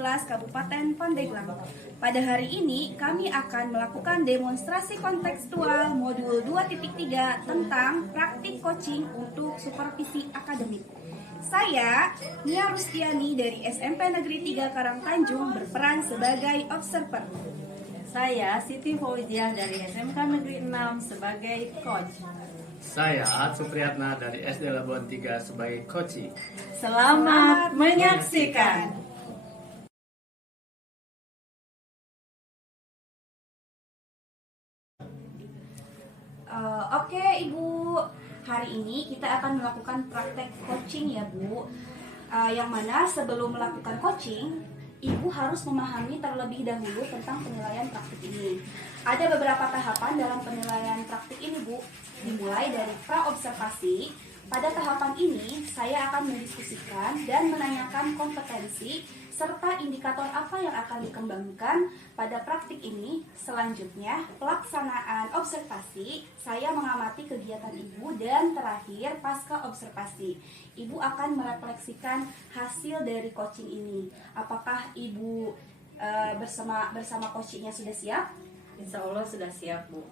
11 Kabupaten Pandeglang. Pada hari ini kami akan melakukan demonstrasi kontekstual modul 2.3 tentang praktik coaching untuk supervisi akademik. Saya, Nia Rustiani dari SMP Negeri 3 Karangtanjung berperan sebagai observer. Saya Siti Fauziah dari SMK Negeri 6 sebagai coach. Saya Ad Supriyatna dari SD Labuan 3 sebagai coach. Selamat menyaksikan. Oke Ibu, hari ini kita akan melakukan praktek coaching ya Bu. Yang mana sebelum melakukan coaching, Ibu harus memahami terlebih dahulu tentang penilaian praktik ini. Ada beberapa tahapan dalam penilaian praktik ini Bu. Dimulai dari pra-observasi. Pada tahapan ini, saya akan mendiskusikan dan menanyakan kompetensi serta indikator apa yang akan dikembangkan pada praktik ini. Selanjutnya, pelaksanaan observasi, saya mengamati kegiatan Ibu, dan terakhir, pasca observasi, Ibu akan merefleksikan hasil dari coaching ini. Apakah Ibu bersama coachingnya sudah siap? Insya Allah sudah siap Bu.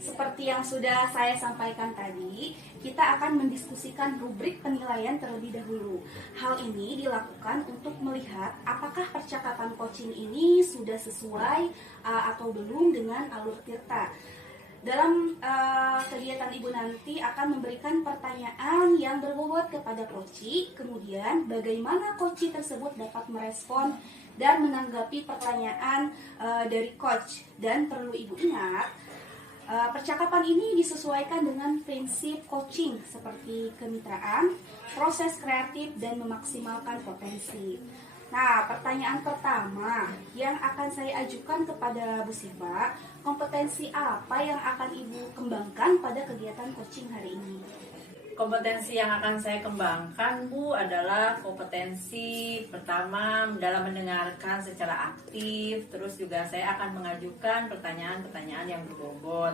Seperti yang sudah saya sampaikan tadi, kita akan mendiskusikan rubrik penilaian terlebih dahulu. Hal ini dilakukan untuk melihat apakah percakapan coaching ini sudah sesuai atau belum dengan alur tirta. Dalam kegiatan Ibu nanti akan memberikan pertanyaan yang berbobot kepada coach, kemudian bagaimana coach tersebut dapat merespon dan menanggapi pertanyaan dari coach. Dan perlu Ibu ingat, percakapan ini disesuaikan dengan prinsip coaching seperti kemitraan, proses kreatif, dan memaksimalkan potensi. Nah, pertanyaan pertama yang akan saya ajukan kepada Bu Siva, kompetensi apa yang akan Ibu kembangkan pada kegiatan coaching hari ini? Kompetensi yang akan saya kembangkan Bu adalah kompetensi pertama dalam mendengarkan secara aktif. Terus juga saya akan mengajukan pertanyaan-pertanyaan yang berbobot.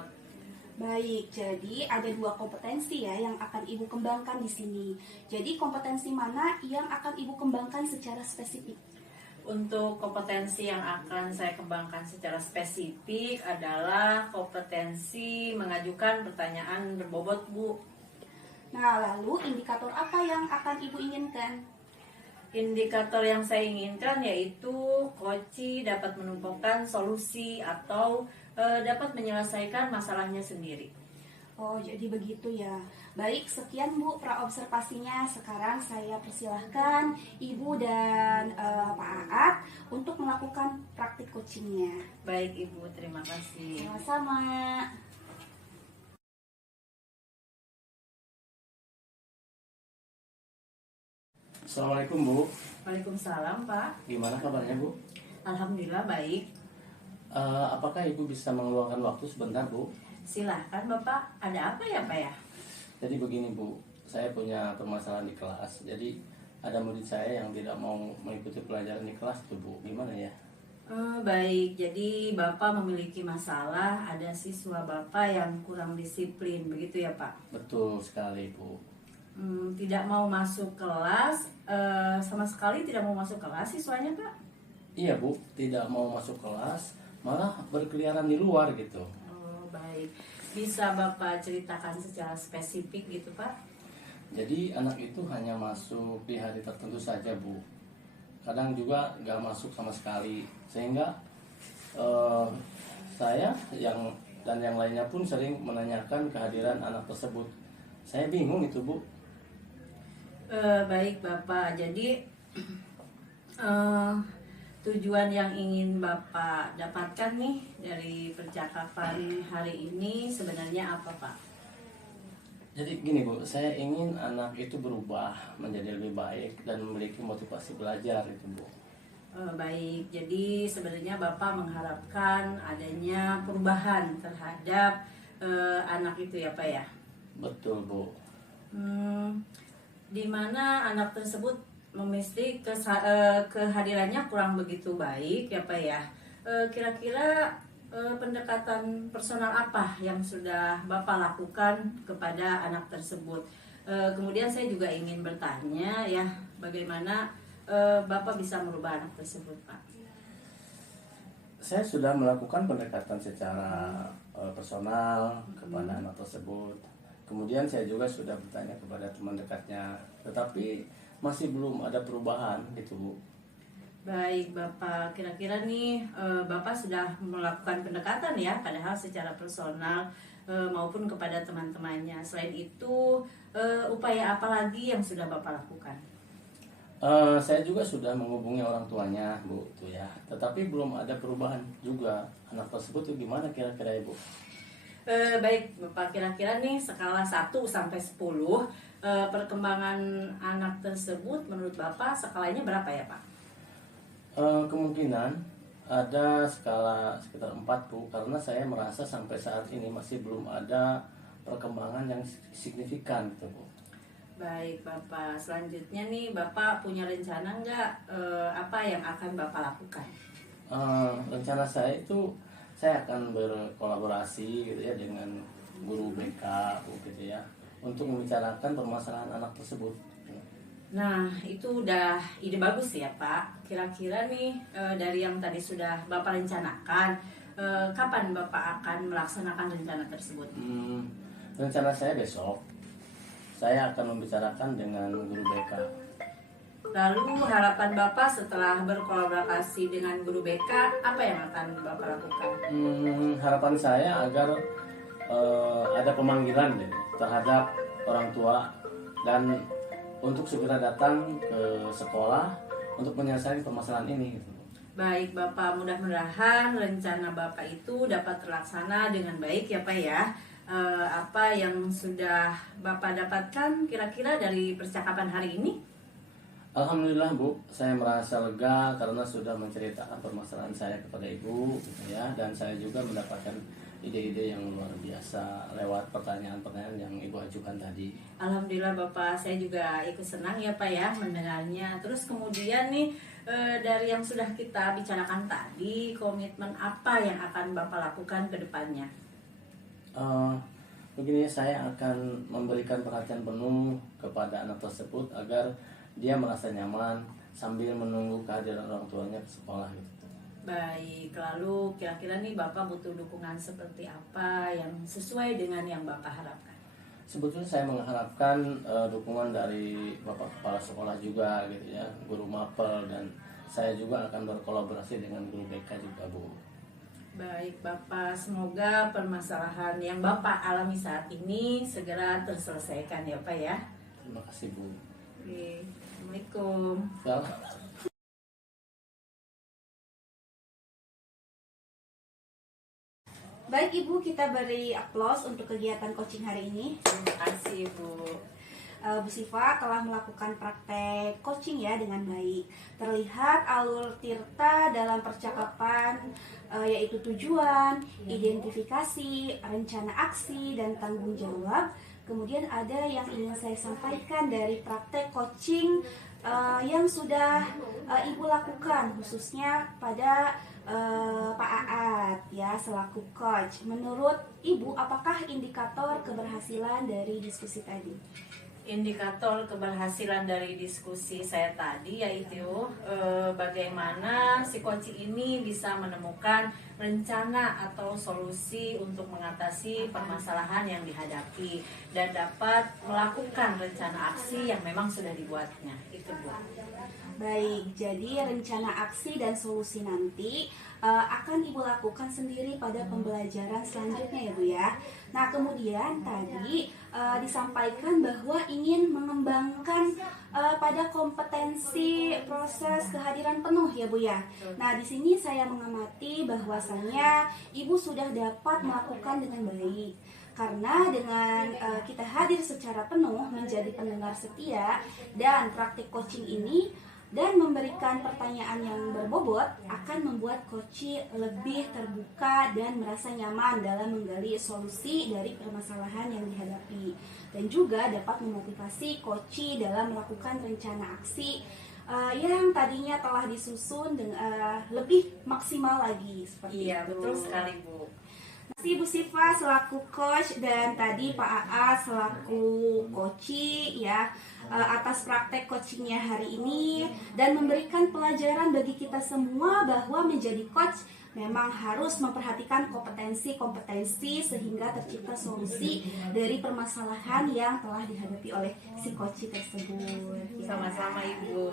Baik, jadi ada dua kompetensi ya yang akan Ibu kembangkan di sini. Jadi kompetensi mana yang akan Ibu kembangkan secara spesifik? Untuk kompetensi yang akan saya kembangkan secara spesifik adalah kompetensi mengajukan pertanyaan berbobot Bu. Nah, lalu indikator apa yang akan Ibu inginkan? Indikator yang saya inginkan yaitu coach dapat menemukan solusi atau dapat menyelesaikan masalahnya sendiri. Oh, jadi begitu ya. Baik, sekian Bu pra-observasinya. Sekarang saya persilahkan Ibu dan Pak Aat untuk melakukan praktik coachingnya. Baik Ibu, terima kasih. Sama-sama. Assalamualaikum Bu. Waalaikumsalam Pak. Gimana kabarnya Bu? Alhamdulillah baik. Apakah Ibu bisa mengeluarkan waktu sebentar Bu? Silahkan Bapak, ada apa ya Pak ya? Jadi begini Bu, saya punya permasalahan di kelas. Jadi ada murid saya yang tidak mau mengikuti pelajaran di kelas tuh Bu. Gimana ya? Baik, jadi Bapak memiliki masalah, ada siswa Bapak yang kurang disiplin, begitu ya Pak? Betul sekali Bu. Tidak mau masuk kelas, sama sekali tidak mau masuk kelas siswanya Pak? Iya Bu, tidak mau masuk kelas, malah berkeliaran di luar gitu. Oh baik, bisa Bapak ceritakan secara spesifik gitu Pak? Jadi anak itu hanya masuk di hari tertentu saja Bu. Kadang juga nggak masuk sama sekali, sehingga saya dan yang lainnya pun sering menanyakan kehadiran anak tersebut. Saya bingung itu Bu. Baik Bapak, jadi tujuan yang ingin Bapak dapatkan nih dari percakapan hari ini sebenarnya apa Pak? Jadi gini Bu, saya ingin anak itu berubah menjadi lebih baik dan memiliki motivasi belajar itu Bu. Baik, jadi sebenarnya Bapak mengharapkan adanya perubahan terhadap anak itu ya Pak ya? Betul Bu. Di mana anak tersebut memiliki kehadirannya kurang begitu baik ya Pak ya. Kira-kira pendekatan personal apa yang sudah Bapak lakukan kepada anak tersebut? Kemudian saya juga ingin bertanya ya, bagaimana Bapak bisa merubah anak tersebut, Pak? Saya sudah melakukan pendekatan secara personal kepada anak tersebut. Kemudian saya juga sudah bertanya kepada teman dekatnya, tetapi masih belum ada perubahan gitu Bu. Baik Bapak, kira-kira nih Bapak sudah melakukan pendekatan ya, padahal secara personal maupun kepada teman-temannya. Selain itu, upaya apa lagi yang sudah Bapak lakukan? Saya juga sudah menghubungi orang tuanya Bu, tuh ya. Tetapi belum ada perubahan juga. Anak tersebut tuh gimana kira-kira Ibu? Baik Bapak, kira-kira nih skala 1 sampai 10 perkembangan anak tersebut menurut Bapak skalanya berapa ya Pak? Kemungkinan ada skala sekitar 4 Bu, karena saya merasa sampai saat ini masih belum ada perkembangan yang signifikan gitu Bu. Baik Bapak, selanjutnya nih Bapak punya rencana nggak apa yang akan Bapak lakukan? Rencana saya itu saya akan berkolaborasi gitu ya dengan guru BK Bu, gitu ya, untuk membicarakan permasalahan anak tersebut. Nah, itu udah ide bagus ya Pak. Kira-kira nih dari yang tadi sudah Bapak rencanakan, kapan Bapak akan melaksanakan rencana tersebut? Rencana saya besok, saya akan membicarakan dengan guru BK. Lalu harapan Bapak setelah berkolaborasi dengan guru BK, apa yang akan Bapak lakukan? Harapan saya agar ada pemanggilan gitu, terhadap orang tua dan untuk segera datang ke sekolah untuk menyelesaikan permasalahan ini gitu. Baik Bapak, mudah-mudahan rencana Bapak itu dapat terlaksana dengan baik ya Pak ya. Apa yang sudah Bapak dapatkan kira-kira dari percakapan hari ini? Alhamdulillah Bu, saya merasa lega karena sudah menceritakan permasalahan saya kepada Ibu gitu ya, dan saya juga mendapatkan ide-ide yang luar biasa lewat pertanyaan-pertanyaan yang Ibu ajukan tadi. Alhamdulillah Bapak, saya juga ikut senang ya Pak ya mendengarnya. Terus kemudian nih dari yang sudah kita bicarakan tadi, komitmen apa yang akan Bapak lakukan ke depannya? Begini, saya akan memberikan perhatian penuh kepada anak tersebut agar dia merasa nyaman sambil menunggu kehadiran orang tuanya ke sekolah gitu. Baik, lalu kira-kira nih Bapak butuh dukungan seperti apa yang sesuai dengan yang Bapak harapkan? Sebetulnya saya mengharapkan dukungan dari Bapak Kepala Sekolah juga gitu ya, guru mapel, dan saya juga akan berkolaborasi dengan guru BK juga Bu. Baik Bapak, semoga permasalahan yang Bapak alami saat ini segera terselesaikan ya Pak ya. Terima kasih Bu. Oke, Assalamualaikum. Salam. Baik Ibu, kita beri aplaus untuk kegiatan coaching hari ini. Terima kasih Bu. Bu Siva telah melakukan praktek coaching ya dengan baik. Terlihat alur Tirta dalam percakapan yaitu tujuan, identifikasi, rencana aksi, dan tanggung jawab. Kemudian ada yang ingin saya sampaikan dari praktek coaching yang sudah Ibu lakukan, khususnya pada Pak Aat ya selaku coach. Menurut Ibu, apakah indikator keberhasilan dari diskusi tadi? Indikator keberhasilan dari diskusi saya tadi yaitu bagaimana si coach ini bisa menemukan rencana atau solusi untuk mengatasi permasalahan yang dihadapi dan dapat melakukan rencana aksi yang memang sudah dibuatnya. Itu Bu. Baik, jadi rencana aksi dan solusi nanti akan Ibu lakukan sendiri pada pembelajaran selanjutnya ya Bu ya. Nah kemudian tadi disampaikan bahwa ingin mengembangkan pada kompetensi proses kehadiran penuh ya Bu ya. Nah di sini saya mengamati bahwasannya Ibu sudah dapat melakukan dengan baik. Karena dengan kita hadir secara penuh menjadi pendengar setia dan praktik coaching ini dan memberikan pertanyaan yang berbobot akan membuat coach lebih terbuka dan merasa nyaman dalam menggali solusi dari permasalahan yang dihadapi, dan juga dapat memotivasi coach dalam melakukan rencana aksi yang tadinya telah disusun dengan lebih maksimal lagi seperti Iya, itu. betul sekali Bu. Terima kasih Bu Siva selaku coach dan tadi Pak AA selaku coachee ya atas praktek coachingnya hari ini dan memberikan pelajaran bagi kita semua bahwa menjadi coach memang harus memperhatikan kompetensi-kompetensi sehingga tercipta solusi dari permasalahan yang telah dihadapi oleh si coachee tersebut. Sama-sama Ibu.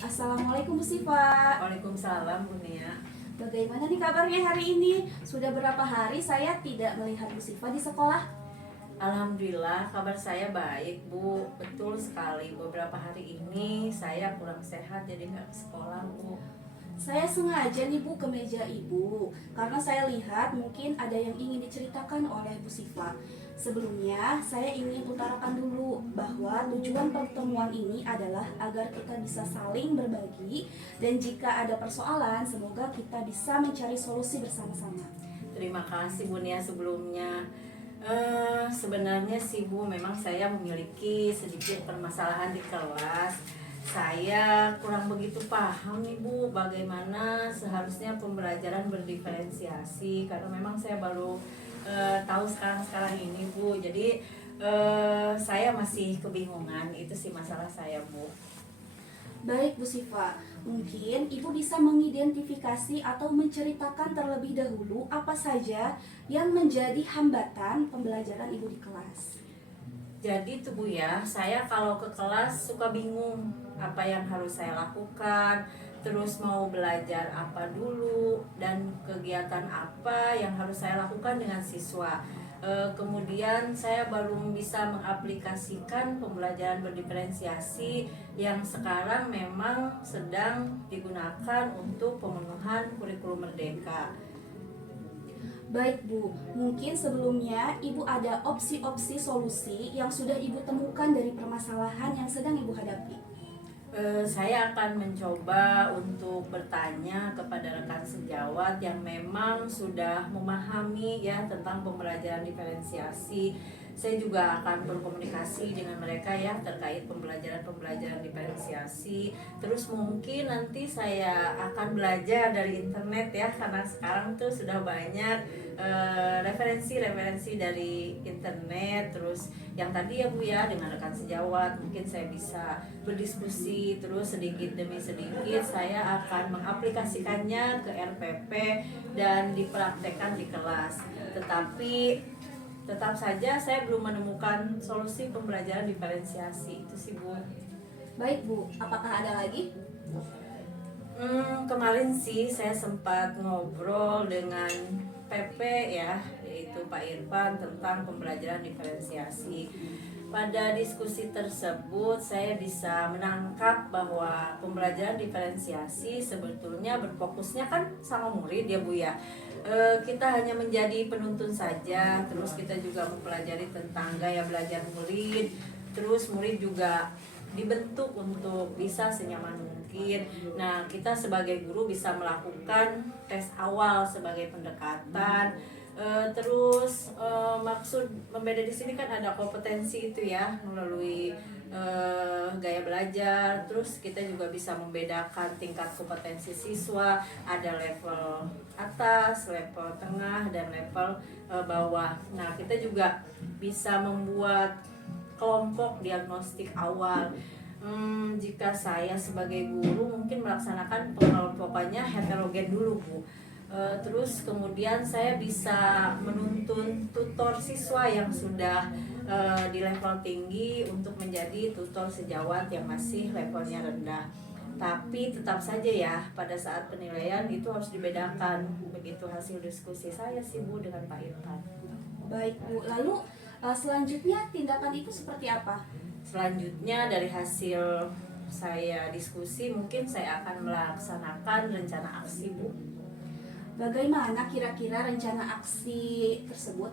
Assalamualaikum Bu Siva. Waalaikumsalam Bu Nia. Bagaimana nih kabarnya hari ini? Sudah berapa hari saya tidak melihat Bu Siva di sekolah? Alhamdulillah kabar saya baik Bu. Betul sekali, beberapa hari ini saya kurang sehat jadi nggak ke sekolah Bu. Saya sengaja nih Bu ke meja Ibu karena saya lihat mungkin ada yang ingin diceritakan oleh Bu Siva. Sebelumnya saya ingin utarakan dulu bahwa tujuan pertemuan ini adalah agar kita bisa saling berbagi dan jika ada persoalan semoga kita bisa mencari solusi bersama-sama. Terima kasih Bu Nia sebelumnya. Sebenarnya sih Bu, memang saya memiliki sedikit permasalahan di kelas. Saya kurang begitu paham nih Bu, bagaimana seharusnya pembelajaran berdiferensiasi karena memang saya baru tahu sekarang ini Bu. Jadi saya masih kebingungan, itu sih masalah saya Bu. Baik Bu Siva, mungkin Ibu bisa mengidentifikasi atau menceritakan terlebih dahulu apa saja yang menjadi hambatan pembelajaran Ibu di kelas. Jadi tuh Bu ya, saya kalau ke kelas suka bingung apa yang harus saya lakukan, terus mau belajar apa dulu, dan kegiatan apa yang harus saya lakukan dengan siswa. Kemudian saya baru bisa mengaplikasikan pembelajaran berdiferensiasi yang sekarang memang sedang digunakan untuk pemenuhan kurikulum merdeka. Baik Bu, mungkin sebelumnya Ibu ada opsi-opsi solusi yang sudah Ibu temukan dari permasalahan yang sedang Ibu hadapi. Saya akan mencoba untuk bertanya kepada rekan sejawat yang memang sudah memahami ya tentang pembelajaran diferensiasi. Saya juga akan berkomunikasi dengan mereka ya terkait pembelajaran diferensiasi. Terus mungkin nanti saya akan belajar dari internet ya karena sekarang tuh sudah banyak referensi dari internet. Terus yang tadi ya Bu ya dengan rekan sejawat mungkin saya bisa berdiskusi terus sedikit demi sedikit saya akan mengaplikasikannya ke RPP dan dipraktekkan di kelas. Tetapi tetap saja saya belum menemukan solusi pembelajaran diferensiasi itu sih Bu. Baik Bu, apakah ada lagi? Kemarin sih saya sempat ngobrol dengan PP ya, yaitu Pak Irfan tentang pembelajaran diferensiasi. Pada diskusi tersebut saya bisa menangkap bahwa pembelajaran diferensiasi sebetulnya berfokusnya kan sama murid ya Bu ya. Kita hanya menjadi penuntun saja, terus kita juga mempelajari tentang gaya belajar murid, terus murid juga dibentuk untuk bisa senyaman mungkin. Nah, kita sebagai guru bisa melakukan tes awal sebagai pendekatan. Terus maksud membeda di sini kan ada kompetensi itu ya melalui gaya belajar. Terus kita juga bisa membedakan tingkat kompetensi siswa, ada level atas, level tengah, dan level bawah. Nah, kita juga bisa membuat kelompok diagnostik awal. Jika saya sebagai guru mungkin melaksanakan pengelompokannya heterogen dulu Bu. Terus kemudian saya bisa menuntun tutor siswa yang sudah di level tinggi untuk menjadi tutor sejawat yang masih levelnya rendah. Tapi tetap saja ya pada saat penilaian itu harus dibedakan. Begitu hasil diskusi saya sih Bu dengan Pak Irfan. Baik Bu, lalu selanjutnya tindakan itu seperti apa? Selanjutnya dari hasil saya diskusi mungkin saya akan melaksanakan rencana aksi Bu. Bagaimana kira-kira rencana aksi tersebut?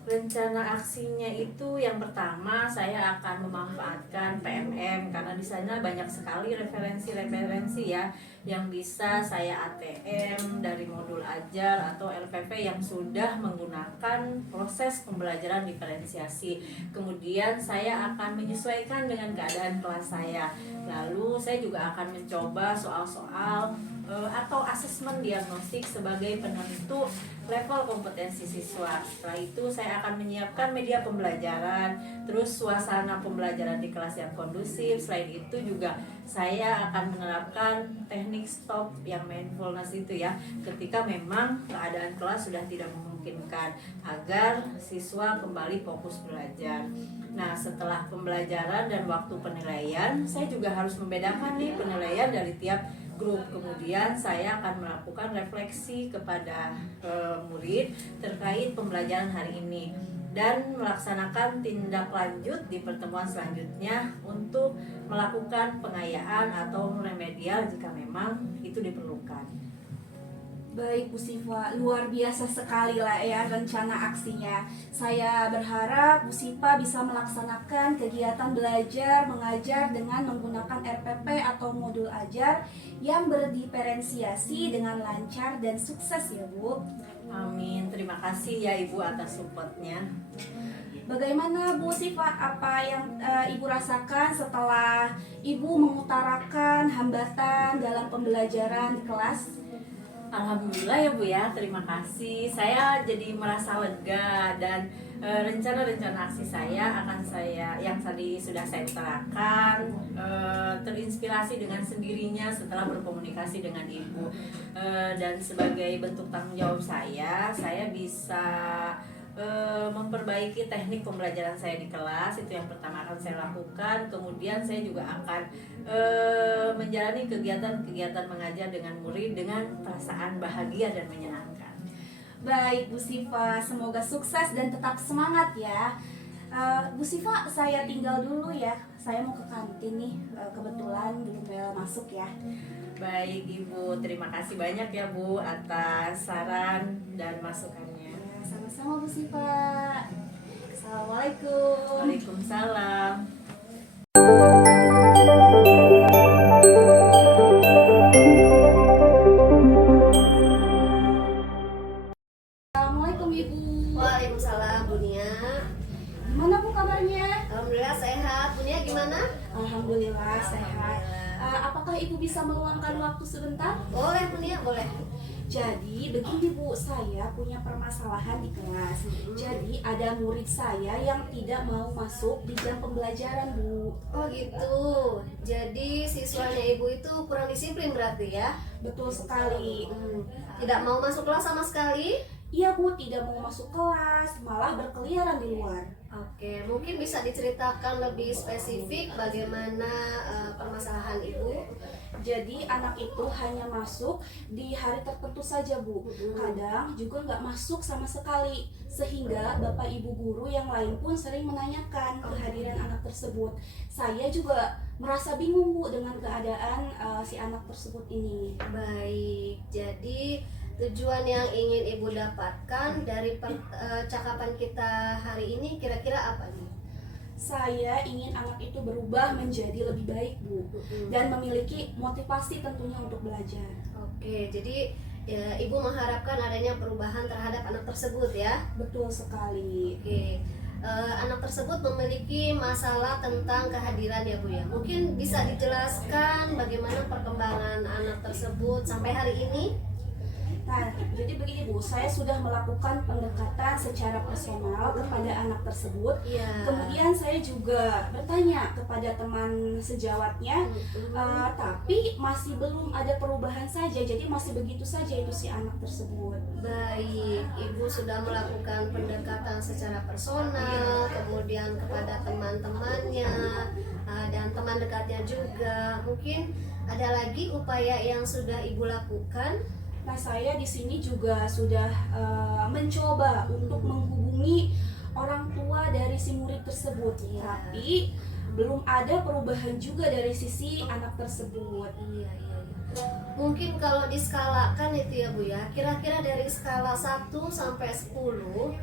Rencana aksinya itu yang pertama saya akan memanfaatkan PMM karena di sana banyak sekali referensi-referensi ya yang bisa saya ATM dari modul ajar atau LPP yang sudah menggunakan proses pembelajaran diferensiasi. Kemudian saya akan menyesuaikan dengan keadaan kelas saya. Lalu saya juga akan mencoba soal-soal atau asesmen diagnostik sebagai penentu level kompetensi siswa. Setelah itu saya akan menyiapkan media pembelajaran, terus suasana pembelajaran di kelas yang kondusif. Selain itu juga saya akan menerapkan teknik stop yang mindfulness itu ya, ketika memang keadaan kelas sudah tidak memungkinkan agar siswa kembali fokus belajar. Nah, setelah pembelajaran dan waktu penilaian, saya juga harus membedakan nih penilaian dari tiap grup. Kemudian saya akan melakukan refleksi kepada murid terkait pembelajaran hari ini dan melaksanakan tindak lanjut di pertemuan selanjutnya untuk melakukan pengayaan atau remedial jika memang itu diperlukan. Baik Bu Siva, luar biasa sekali lah ya rencana aksinya. Saya berharap Bu Siva bisa melaksanakan kegiatan belajar mengajar dengan menggunakan RPP atau modul ajar yang berdiferensiasi dengan lancar dan sukses ya Bu. Amin, terima kasih ya Ibu atas supportnya. Bagaimana Bu Siva, apa yang Ibu rasakan setelah Ibu mengutarakan hambatan dalam pembelajaran di kelas? Alhamdulillah ya Bu ya, terima kasih. Saya jadi merasa lega dan rencana-rencana aksi saya akan yang tadi sudah saya utarakan terinspirasi dengan sendirinya setelah berkomunikasi dengan Ibu. Dan sebagai bentuk tanggung jawab saya bisa memperbaiki teknik pembelajaran saya di kelas. Itu yang pertama akan saya lakukan. Kemudian saya juga akan menjalani kegiatan-kegiatan mengajar dengan murid dengan perasaan bahagia dan menyenangkan. Baik Bu Siva, semoga sukses dan tetap semangat ya. Bu Siva, saya tinggal dulu ya. Saya mau ke kantin nih, kebetulan belum bel masuk ya. Baik Ibu, terima kasih banyak ya Bu atas saran dan masukannya. Sama-sama Bu Siva. Assalamualaikum. Waalaikumsalam. Assalamualaikum Ibu. Waalaikumsalam Bu Nia. Gimana Bu kabarnya? Alhamdulillah sehat. Bu Nia gimana? Alhamdulillah sehat. Apakah Ibu bisa meluangkan waktu sebentar? Boleh Bu Nia, boleh. Jadi begini Bu, saya punya permasalahan di kelas. Jadi ada murid saya yang tidak mau masuk di jam pembelajaran Bu. Oh gitu. Jadi siswanya Ibu itu kurang disiplin berarti ya? Betul sekali. Tidak mau masuk kelas sama sekali? Iya Bu, tidak mau masuk kelas, malah berkeliaran di luar. Oke, mungkin bisa diceritakan lebih spesifik bagaimana permasalahan Ibu? Jadi anak itu hanya masuk di hari tertentu saja Bu. Kadang juga nggak masuk sama sekali. Sehingga Bapak Ibu guru yang lain pun sering menanyakan kehadiran anak tersebut. Saya juga merasa bingung Bu dengan keadaan si anak tersebut ini. Baik, jadi tujuan yang ingin Ibu dapatkan dari percakapan kita hari ini kira-kira apa nih? Saya ingin anak itu berubah menjadi lebih baik Bu, dan memiliki motivasi tentunya untuk belajar. Oke, jadi ya, Ibu mengharapkan adanya perubahan terhadap anak tersebut ya? Betul sekali. Oke, anak tersebut memiliki masalah tentang kehadiran ya Bu ya. Mungkin bisa dijelaskan bagaimana perkembangan anak tersebut sampai hari ini? Nah, jadi begini Bu, saya sudah melakukan pendekatan secara personal kepada anak tersebut. Iya. Kemudian saya juga bertanya kepada teman sejawatnya, tapi masih belum ada perubahan saja. Jadi masih begitu saja itu si anak tersebut. Baik, Ibu sudah melakukan pendekatan secara personal, kemudian kepada teman-temannya dan teman dekatnya juga. Mungkin ada lagi upaya yang sudah Ibu lakukan? Nah, saya di sini juga sudah mencoba untuk menghubungi orang tua dari si murid tersebut, tapi belum ada perubahan juga dari sisi anak tersebut. Iya. Mungkin kalau diskalakan itu ya Bu ya, kira-kira dari skala 1 sampai 10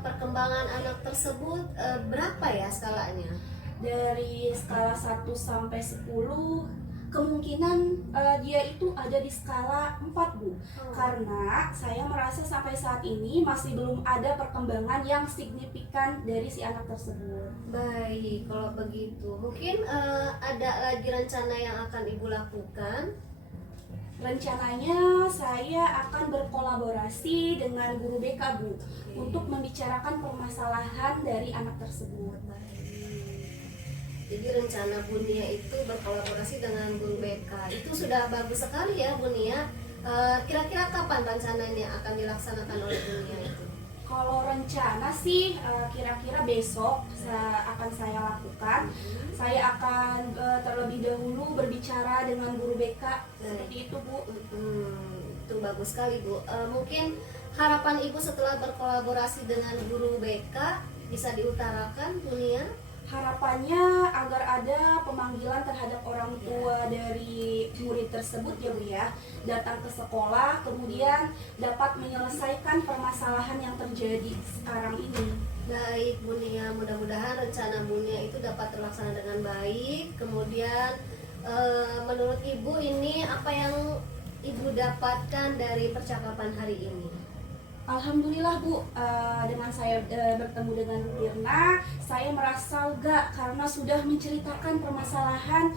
perkembangan anak tersebut berapa ya skalanya? Dari skala 1 sampai 10, kemungkinan dia itu ada di skala 4, Bu. Karena saya merasa sampai saat ini masih belum ada perkembangan yang signifikan dari si anak tersebut. Baik, kalau begitu mungkin ada lagi rencana yang akan Ibu lakukan? Rencananya saya akan berkolaborasi dengan guru BK, Bu, untuk membicarakan permasalahan dari anak tersebut. Baik. Jadi rencana Bu Nia itu berkolaborasi dengan guru BK. Itu sudah bagus sekali ya Bu Nia. Kira-kira kapan rencananya akan dilaksanakan oleh Bu Nia itu? Kalau rencana sih kira-kira besok akan saya lakukan. Saya akan terlebih dahulu berbicara dengan guru BK. Seperti itu, Bu. Itu bagus sekali Bu. Mungkin harapan Ibu setelah berkolaborasi dengan guru BK bisa diutarakan Bu Nia? Harapannya agar ada pemanggilan terhadap orang tua dari murid tersebut ya Bu ya, datang ke sekolah kemudian dapat menyelesaikan permasalahan yang terjadi sekarang ini. Baik Bu Nia, mudah-mudahan rencana Bu Nia itu dapat terlaksana dengan baik. Kemudian menurut Ibu ini apa yang Ibu dapatkan dari percakapan hari ini? Alhamdulillah Bu, dengan saya bertemu dengan Bu Irna, saya merasa lega karena sudah menceritakan permasalahan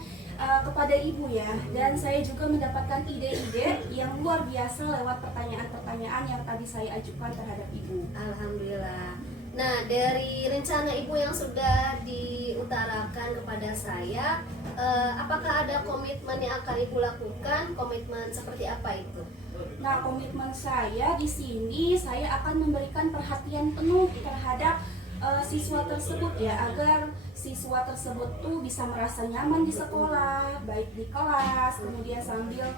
kepada Ibu ya. Dan saya juga mendapatkan ide-ide yang luar biasa lewat pertanyaan-pertanyaan yang tadi saya ajukan terhadap Ibu. Alhamdulillah. Nah, dari rencana Ibu yang sudah diutarakan kepada saya, apakah ada komitmen yang akan Ibu lakukan? Komitmen seperti apa itu? Nah, komitmen saya di sini saya akan memberikan perhatian penuh terhadap siswa tersebut ya, agar siswa tersebut tuh bisa merasa nyaman di sekolah, baik di kelas, kemudian sambil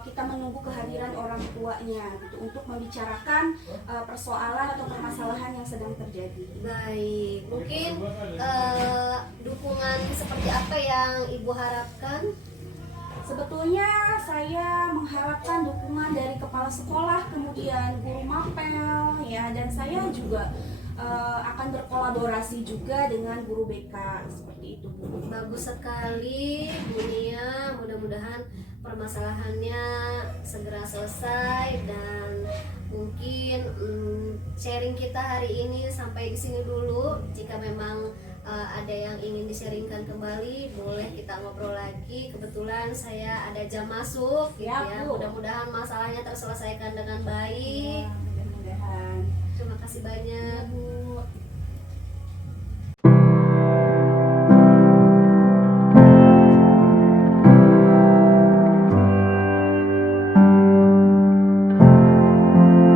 kita menunggu kehadiran orang tuanya gitu untuk membicarakan persoalan atau permasalahan yang sedang terjadi. Baik, mungkin dukungan seperti apa yang Ibu harapkan? Sebetulnya saya mengharapkan dukungan dari kepala sekolah, kemudian guru mapel ya, dan saya juga akan berkolaborasi juga dengan guru BK seperti itu Bu. Bagus sekali Bu Nia, mudah-mudahan permasalahannya segera selesai. Dan mungkin sharing kita hari ini sampai di sini dulu. Jika memang ada yang ingin di-sharingkan kembali, boleh kita ngobrol lagi. Kebetulan saya ada jam masuk gitu ya. Bu. Mudah-mudahan masalahnya terselesaikan dengan baik. Mudah-mudahan. Terima kasih banyak Bu.